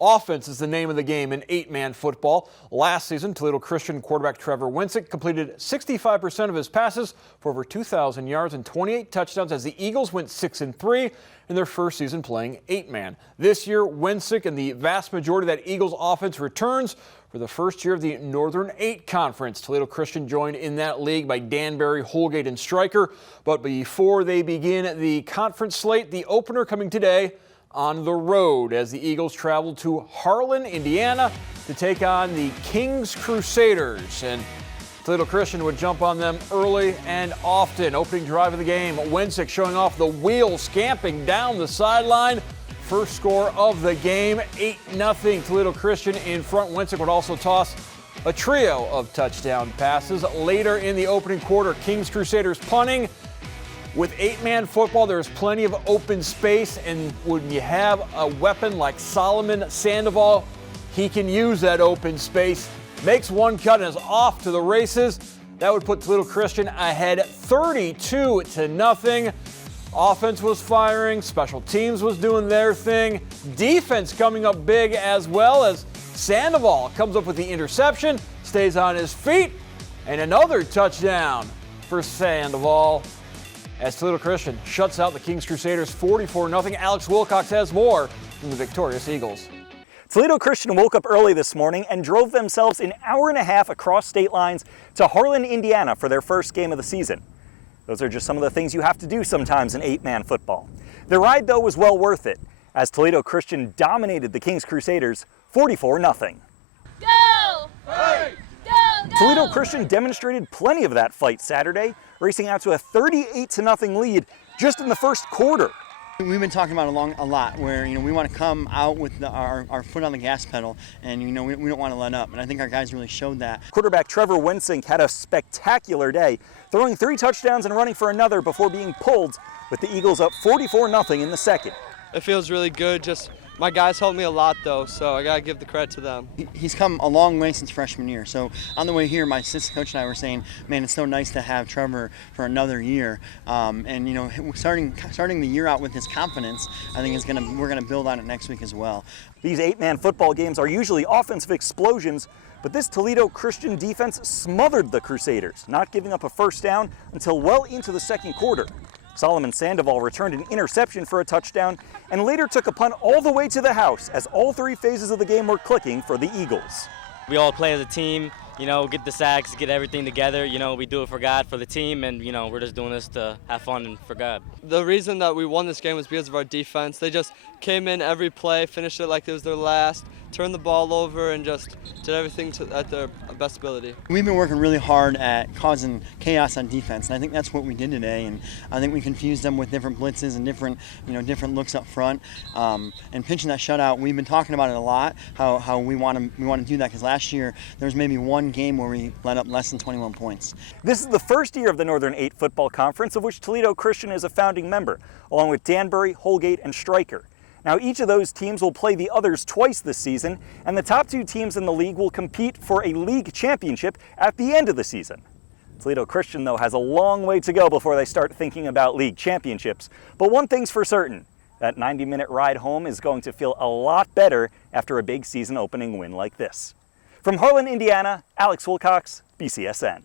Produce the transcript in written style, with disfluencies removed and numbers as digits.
Offense is the name of the game in 8-man football. Last season, Toledo Christian quarterback Trevor Winsick completed 65% of his passes for over 2,000 yards and 28 touchdowns as the Eagles went 6-3 in their first season playing 8-man. This year, Winsick and the vast majority of that Eagles offense returns for the first year of the Northern 8 Conference. Toledo Christian joined in that league by Danbury, Holgate, and Stryker. But before they begin the conference slate, the opener coming today on the road as the Eagles travel to Harlan, Indiana to take on the Kings Crusaders. And Toledo Christian would jump on them early and often. Opening drive of the game, Winsick showing off the wheel, scamping down the sideline. First score of the game, 8-0. Toledo Christian in front. Winsick would also toss a trio of touchdown passes. Later in the opening quarter, Kings Crusaders punting. With 8-man football, there's plenty of open space, and when you have a weapon like Solomon Sandoval, he can use that open space. Makes one cut and is off to the races. That would put Toledo Christian ahead 32-0. Offense was firing, special teams was doing their thing. Defense coming up big as well as Sandoval comes up with the interception, stays on his feet, and another touchdown for Sandoval as Toledo Christian shuts out the Kings Crusaders 44-0. Alex Wilcox has more from the victorious Eagles. Toledo Christian woke up early this morning and drove themselves an hour and a half across state lines to Harlan, Indiana for their first game of the season. Those are just some of the things you have to do sometimes in 8-man football. The ride, though, was well worth it as Toledo Christian dominated the Kings Crusaders 44-0. Go! Hey! Go! Toledo Christian demonstrated plenty of that fight Saturday, racing out to a 38-0 lead just in the first quarter. We've been talking about a lot where, we want to come out with our foot on the gas pedal and, we don't want to let up. And I think our guys really showed that. Quarterback Trevor Winsick had a spectacular day, throwing 3 touchdowns and running for another before being pulled with the Eagles up 44-0 in the second. It feels really good. Just my guys helped me a lot, though, so I got to give the credit to them. He's come a long way since freshman year. So on the way here, my assistant coach and I were saying, man, it's so nice to have Trevor for another year. Starting the year out with his confidence, I think we're gonna build on it next week as well. These 8-man football games are usually offensive explosions, but this Toledo Christian defense smothered the Crusaders, not giving up a first down until well into the second quarter. Solomon Sandoval returned an interception for a touchdown and later took a punt all the way to the house as all 3 phases of the game were clicking for the Eagles. We all play as a team, get the sacks, get everything together. We do it for God, for the team, and, we're just doing this to have fun and for God. The reason that we won this game was because of our defense. They just came in every play, finished it like it was their last, turned the ball over, and just did everything at their best ability. We've been working really hard at causing chaos on defense, and I think that's what we did today. And I think we confused them with different blitzes and different looks up front. And pitching that shutout, we've been talking about it a lot. How we want to do that because last year there was maybe one game where we let up less than 21 points. This is the first year of the Northern 8 Football Conference, of which Toledo Christian is a founding member, along with Danbury, Holgate, and Stryker. Now, each of those teams will play the others twice this season, and the top 2 teams in the league will compete for a league championship at the end of the season. Toledo Christian, though, has a long way to go before they start thinking about league championships. But one thing's for certain, that 90-minute ride home is going to feel a lot better after a big season-opening win like this. From Harlan, Indiana, Alex Wilcox, BCSN.